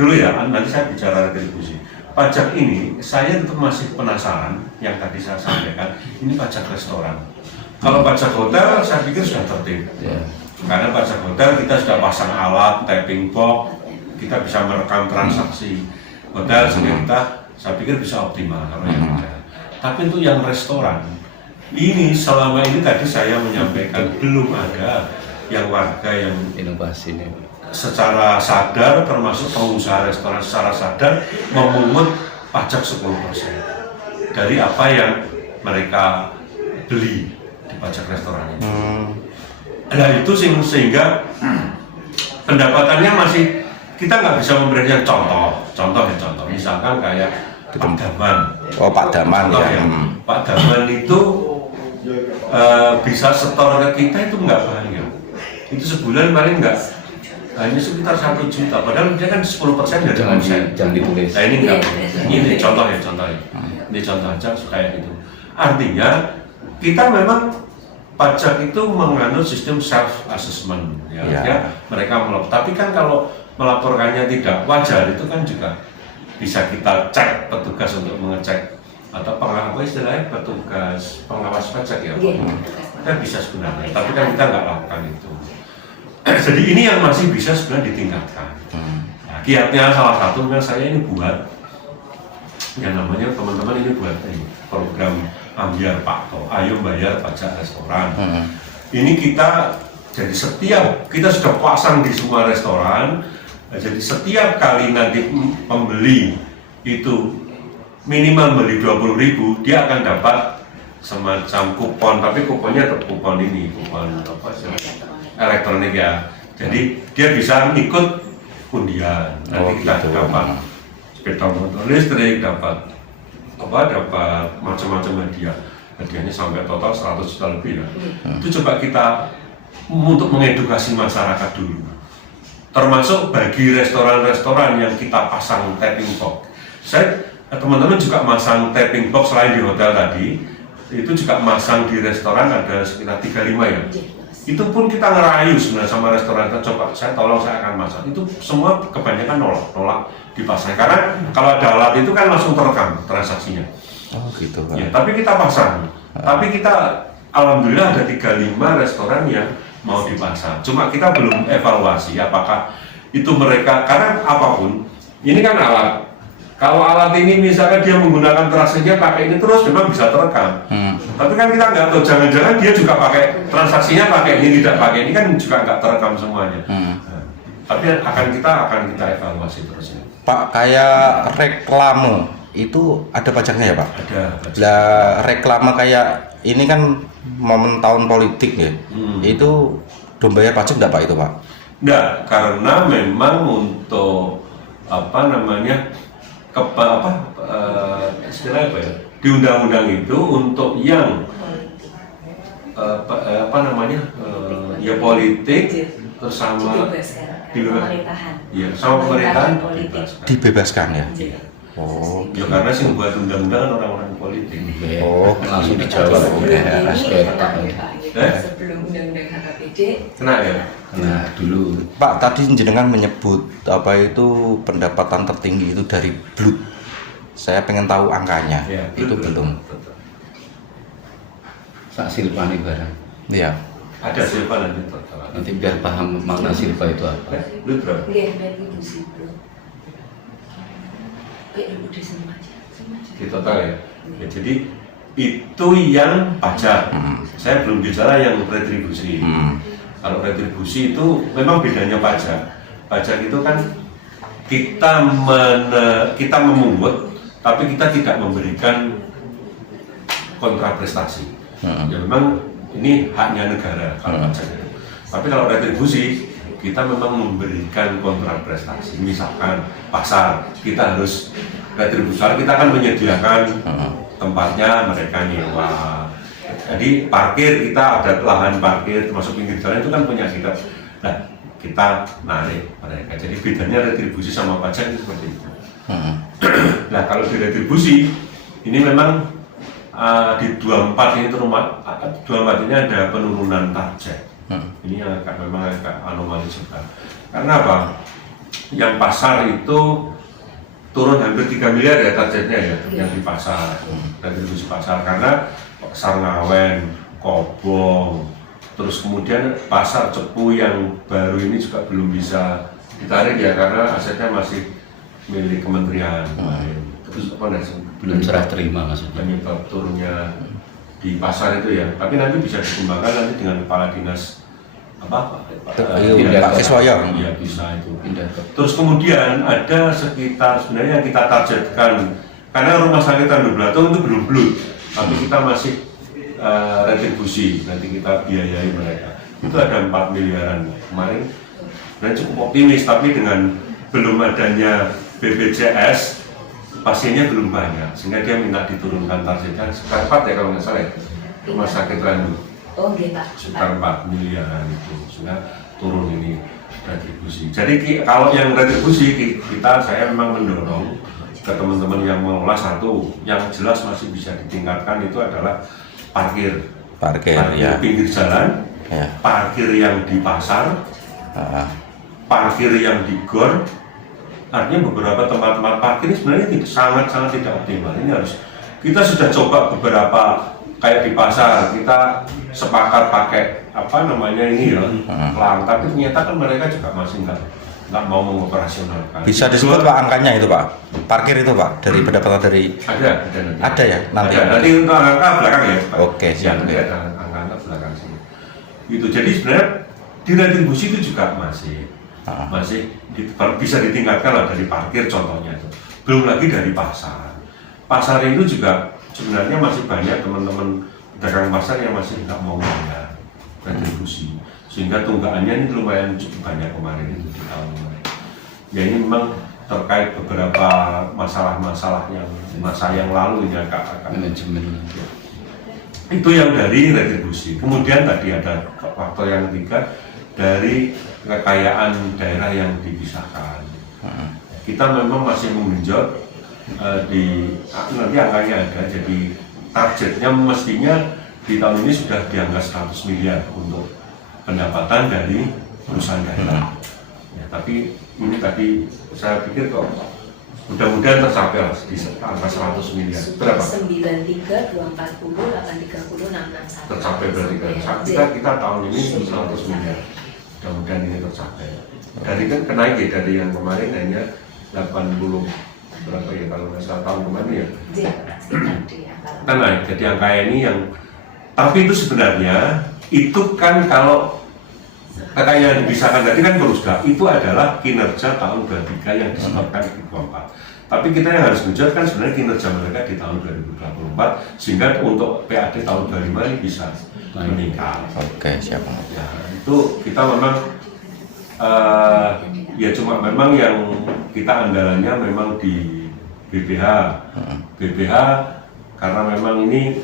dulu ya, nanti saya bicara retribusi. Pajak ini, saya tetap masih penasaran, yang tadi saya sampaikan, ini pajak restoran. Kalau pajak hotel, saya pikir sudah tertib. Karena pajak hotel kita sudah pasang alat, tapping box, kita bisa merekam transaksi hotel, sehingga kita, saya pikir bisa optimal kalau yang hotel. Tapi untuk yang restoran, ini selama ini tadi saya menyampaikan belum ada yang warga yang inovasi ini secara sadar, termasuk pengusaha restoran secara sadar memungut pajak 10% dari apa yang mereka beli di pajak restoran itu. Nah itu sehingga pendapatannya masih, kita nggak bisa memberikan contoh, misalkan kayak Pak Daman. Oh, Pak Daman ya. Pak Daman itu bisa setor ke kita itu nggak banyak. Itu sebulan paling nggak, hanya sekitar 1 juta, padahal dia kan 10% dari omset. jangan ditulis. Nah ini enggak, ini contoh ini contoh aja kayak gitu. Artinya kita memang pajak itu mengandung sistem self assessment, ya. Mereka melapor. Tapi kan kalau melaporkannya tidak wajar itu kan juga bisa kita cek petugas untuk mengecek atau istilahnya petugas pengawas pajak ya. Kan bisa sebenarnya, tapi kan kita nggak lakukan itu. Jadi ini yang masih bisa sebenarnya ditingkatkan. Nah, kiatnya salah satu yang saya ini buat yang namanya teman-teman ini buat program Ambyar Pakto, ayo bayar pajak restoran. Ini kita jadi kita sudah pasang di semua restoran. Jadi setiap kali nanti pembeli itu minimal beli 20.000, dia akan dapat semacam kupon, tapi kuponnya tetap kupon apa sih? Elektronik ya. Jadi dia bisa ikut undian. Nanti kita dapat sepeda motor listrik, dapat macam-macam hadiah. Hadiahnya sampai total 100 juta lebih ya. Itu coba kita untuk mengedukasi masyarakat dulu. Termasuk bagi restoran-restoran yang kita pasang tapping box. Teman-teman juga masang tapping box selain di hotel tadi, itu juga masang di restoran ada sekitar 35 ya. Itu pun kita ngerayu sebenarnya sama restoran, coba saya akan masang. Itu semua kebanyakan nolak dipasang, karena kalau ada alat itu kan langsung terekam transaksinya. Oh gitu Pak. Ya, tapi kita pasang. Tapi kita alhamdulillah ada 35 restoran yang mau dipasang. Cuma kita belum evaluasi apakah itu mereka, karena apapun ini kan alat. Kalau alat ini misalnya dia menggunakan transaksinya pakai ini terus, memang bisa terekam. Tapi kan kita nggak tahu, jangan-jangan dia juga pakai transaksinya pakai ini, tidak pakai ini, kan juga nggak terekam semuanya. Tapi akan kita evaluasi terus ya. Pak, kayak reklame itu ada pajaknya ya Pak? Ada. Lah reklame kayak ini kan momen tahun politik ya. Itu belum bayar pajak enggak Pak itu Pak? Enggak, karena memang untuk istilahnya apa ya? Di undang-undang itu untuk yang ya politik terus sama pemerintahan. Iya, sama pemerintahan Dibebaskan ya. Iya. Oh. Ya karena sih buat undang-undang kan orang-orang politik. Oh, langsung dijawab Sebelum undang-undang HKPD Kena ya? Nah dulu Pak, tadi jenengan menyebut apa itu pendapatan tertinggi itu dari Blut. Saya pengen tahu angkanya. Ya, itu belum. sak silpa nih barang. Iya. Ada silpa nanti Nanti biar paham makna silpa itu apa. Blut berapa? Di total ya. Ya, jadi itu yang pajak. Saya belum bicara yang retribusi. Kalau retribusi itu memang bedanya pajak. Pajak itu kan kita memungut, tapi kita tidak memberikan kontraprestasi. Ya memang ini haknya negara kalau pajak itu. Tapi kalau retribusi kita memang memberikan kontraprestasi. Misalkan pasar, kita harus retribusi, kita akan menyediakan tempatnya, mereka nyewa. Jadi parkir, kita ada lahan parkir termasuk pinggir jalan itu kan punya kita. Nah, kita narik mereka. Jadi bedanya retribusi sama pajak itu seperti itu. Nah, kalau di retribusi ini memang di 24 ini 24 ini ada penurunan target. Ini yang memang agak anomali juga. Karena apa? yang pasar itu turun hampir 3 miliar ya targetnya ya, yang di pasar, retribusi pasar, karena pasar Ngawen, Kobong, terus kemudian pasar Cepu yang baru ini juga belum bisa ditarik ya, karena asetnya masih milik kementerian. Terus apa Belum serah terima maksudnya. penyebab turunnya di pasar itu ya, tapi nanti bisa dikembangkan nanti dengan kepala dinas Pak Kiswoyo. Iya bisa itu. Pindah ke Terus kemudian ada sekitar sebenarnya yang kita targetkan, karena rumah sakit Tanjung Belatung itu belum blut, tapi kita masih retribusi, nanti kita biayai mereka. Itu ada 4 miliaran kemarin, dan cukup optimis, tapi dengan belum adanya BPJS, pasiennya belum banyak, sehingga dia minta diturunkan targetnya sekitar 4 ya kalau nggak salah ya, rumah sakit Randu. Oh gitu Pak. Sekitar 4 miliaran itu, sehingga turun ini retribusi. Jadi kalau yang retribusi saya memang mendorong ke teman-teman yang mengelola, satu yang jelas masih bisa ditingkatkan itu adalah parkir ya. pinggir jalan, Ya. parkir yang di pasar, parkir yang di gor. Artinya beberapa tempat-tempat parkir ini sebenarnya sangat-sangat tidak optimal. Ini harus kita sudah coba beberapa, kayak di pasar kita sepakat pakai ini ya pelang, tapi ternyata kan mereka juga masih nggak mau mengoperasionalkan. Bisa disebut Pak angkanya itu Pak, parkir itu Pak, dari pendapatan dari ada ya nanti. Nanti untuk angka belakang ya Pak. Oke, siap. Nanti ada angka belakang sini. Itu jadi sebenarnya di retribusi itu juga masih bisa ditingkatkan lah, dari parkir contohnya itu. Belum lagi dari pasar. Pasar itu juga sebenarnya masih banyak teman-teman pedagang pasar yang masih nggak mau bayar retribusi, sehingga tunggakannya ini lumayan cukup banyak kemarin itu di tahun kemarin. Ya ini memang terkait beberapa masalah-masalah yang masa yang lalu ya Kak. manajemen. Itu yang dari retribusi. Kemudian tadi ada faktor yang ketiga dari kekayaan daerah yang dipisahkan. Kita memang masih mengenjot nanti angkanya ada, jadi targetnya mestinya di tahun ini sudah di angka 100 miliar untuk pendapatan dari perusahaan daerah. Ya, tapi ini tadi saya pikir kok mudah-mudahan tercapai lah di angka 100 miliar. Berapa? 93, 240, 830, 661. Tercapai berarti kan. Kita tahun ini 100 miliar. Mudah-mudahan ini tercapai. Dari kan kenaik ya, dari yang kemarin hanya 80 berapa ya kalau nggak salah tahun kemarin ya. Kita naik. Jadi angka ini yang, tapi itu sebenarnya itu kan kalau kekayaan dipisahkan tadi kan Perusda itu adalah kinerja tahun 23 yang disebabkan di 24. Tapi kita yang harus menjawab kan sebenarnya kinerja mereka di tahun 2024, sehingga untuk PAD tahun 25 ini bisa meningkat. Oke, siap. Ya, itu kita memang ya cuma memang yang kita andalannya memang di BPH. BPH karena memang ini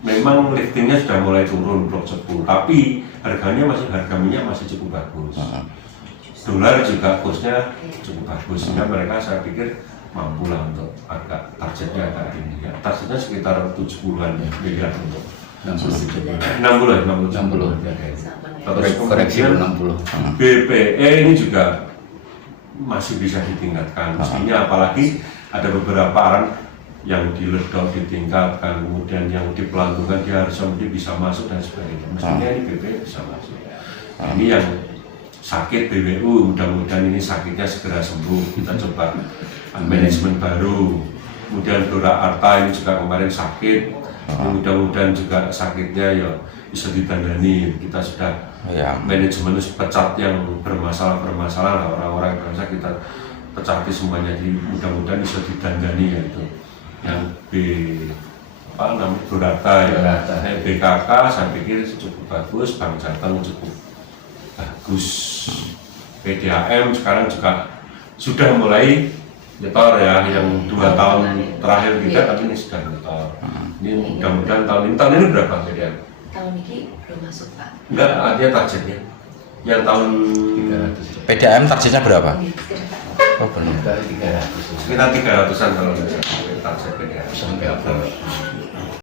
memang liftingnya sudah mulai turun blok 10, tapi harganya harga minyak masih cukup bagus. Dolar juga kursnya cukup bagus, sehingga mereka saya pikir mampu lah untuk targetnya agak tinggi. Ya, targetnya sekitar 70-an miliar untuk 60. Terus Koreksi kemudian 60. BPE ini juga masih bisa ditingkatkan. Mestinya apalagi ada beberapa aran yang diledok, ditingkatkan, kemudian yang di pelantungan dia harusnya bisa masuk dan sebagainya. Mestinya ini BPE bisa masuk. Ini yang sakit BWU, mudah-mudahan ini sakitnya segera sembuh. Kita coba manajemen baru. Kemudian Dora Arta ini juga kemarin sakit, mudah-mudahan juga sakitnya ya bisa ditandani. Kita sudah manajemen pecat yang bermasalah orang-orang yang bisa kita pecati semuanya, jadi mudah-mudahan bisa ditandani ya itu. Yang Dorata ya, BKK saya pikir cukup bagus, Bank Jateng cukup bagus, PDAM sekarang juga sudah mulai nyetor ya, yang 2 tahun terakhir kita, tapi ini sudah nyetor. Ini mudah-mudahan tahun ini berapa PDAM? Tahun ini belum masuk Pak. Enggak, artinya targetnya yang tahun 300. PDAM targetnya berapa? Oh, benar. Sekitar 300. sekitar 300-an kalau nggak salah target PDAM. Sampai apa?